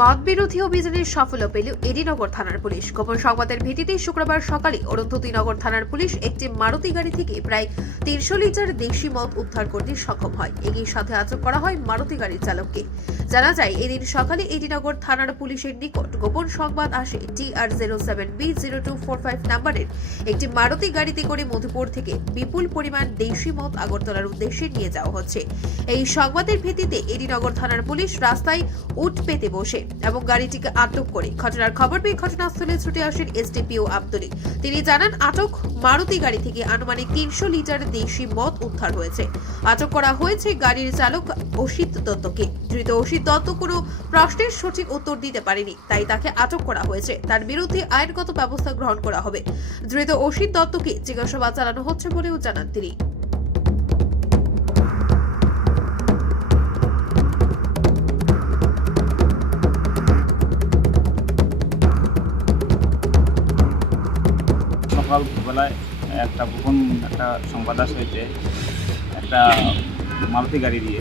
মদ বিরোধী অভিযানের সাফল্য পেল এডিনগর থানার পুলিশ। গোপন সংবাদের ভিত্তিতে শুক্রবার সকালে অরুন্ধতিনগর থানার পুলিশ একটি মারুতি গাড়ি থেকে প্রায় 300 লিটার দেশি মদ উদ্ধার করতে সক্ষম হয়। একই সাথে আটক করা হয় মারুতি গাড়ির চালককে। জানা যায়, এদিন সকালে এডিনগর থানার পুলিশের নিকট গোপন সংবাদ আসে TR07B0245 নাম্বারের একটি মারুতি গাড়িতে করে মধুপুর থেকে বিপুল পরিমাণ দেশি মদ আগরতলার উদ্দেশ্যে নিয়ে যাওয়া হচ্ছে। এই সংবাদের ভিত্তিতে এডিনগর থানার পুলিশ রাস্তায় উঠ পেতে বসে এবং গাড়িটিকে আটক করে ঘটনার খবর পেয়ে ঘটনাস্থলে ছুটে আসেন এসডিপিও আব্দুলি। তিনি জানান, আটক মারুতি গাড়ি থেকে আনুমানিক 300 লিটার দেশি মদ উদ্ধার হয়েছে। আটক করা হয়েছে গাড়ির চালক অসিত দত্তকে। ধৃত অসিত দত্ত কোনো প্রশ্নের সঠিক উত্তর দিতে পারেনি, তাই তাকে আটক করা হয়েছে। তার বিরুদ্ধে আইনগত ব্যবস্থা গ্রহণ করা হবে। ধৃত অসিত দত্তকে জিজ্ঞাসাবাদ চালানো হচ্ছে বলেও জানান তিনি। সকালবেলায় একটা গোপন সংবাদ আসে যে একটা মারুতি গাড়ি দিয়ে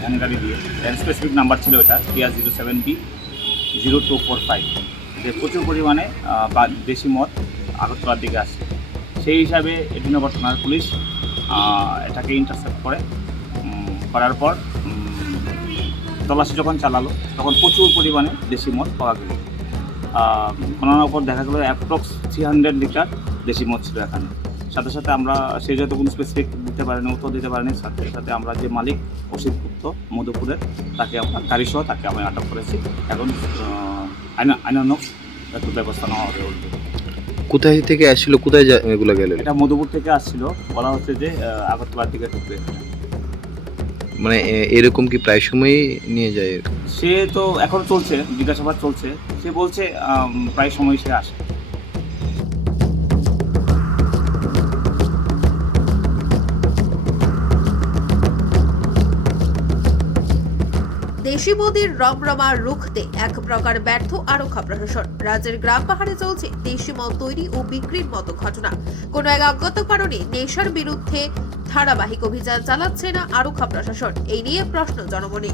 ভ্যান গাড়ি দিয়ে স্পেসিফিক নাম্বার ছিল এটা TR07B0245 যে প্রচুর পরিমাণে দেশি মদ আগরতলার দিকে আসছে। সেই হিসাবে এডিনগর থানার পুলিশ এটাকে ইন্টারসেপ্ট করার পর তল্লাশি যখন চালালো তখন প্রচুর পরিমাণে দেশি মদ পাওয়া গেল। গণনার উপর দেখা গেল অ্যাপ্রক্স 300 লিটার দেশি মদ ছিল এখানে। সাথে সাথে আমরা সেই যত কোনো স্পেসিফিক দিতে পারিনি, উত্তর দিতে পারিনি। সাথে সাথে আমরা যে মালিক অসিত গুপ্ত মধুপুরের, তাকে আমরা গাড়িসহ তাকে আমি আটক করেছি। এখন আইনানুগ একটু ব্যবস্থা নেওয়া হবে। কোথায় থেকে আসছিল, কোথায় এগুলো গেল? এটা মধুপুর থেকে আসছিল, বলা হচ্ছে যে আগরতলার দিকে ঢুকবে। মানে এরকম কি প্রায় সময়ই নিয়ে যায়? সে তো এখন চলছে, জিজ্ঞাসাবাদ চলছে। সে বলছে প্রায় সময় সে আসে। দেশি মদের রমরমা রুখতে এক প্রকার ব্যর্থ আরক্ষা প্রশাসন। রাজ্যের গ্রাম পাহাড়ে চলছে দেশি মদ তৈরি ও বিক্রির মতো ঘটনা। কোনো এক অজ্ঞাত কারণে নেশার বিরুদ্ধে ধারাবাহিক অভিযান চালাচ্ছে না আরক্ষা প্রশাসন। এই নিয়ে প্রশ্ন জনমনে।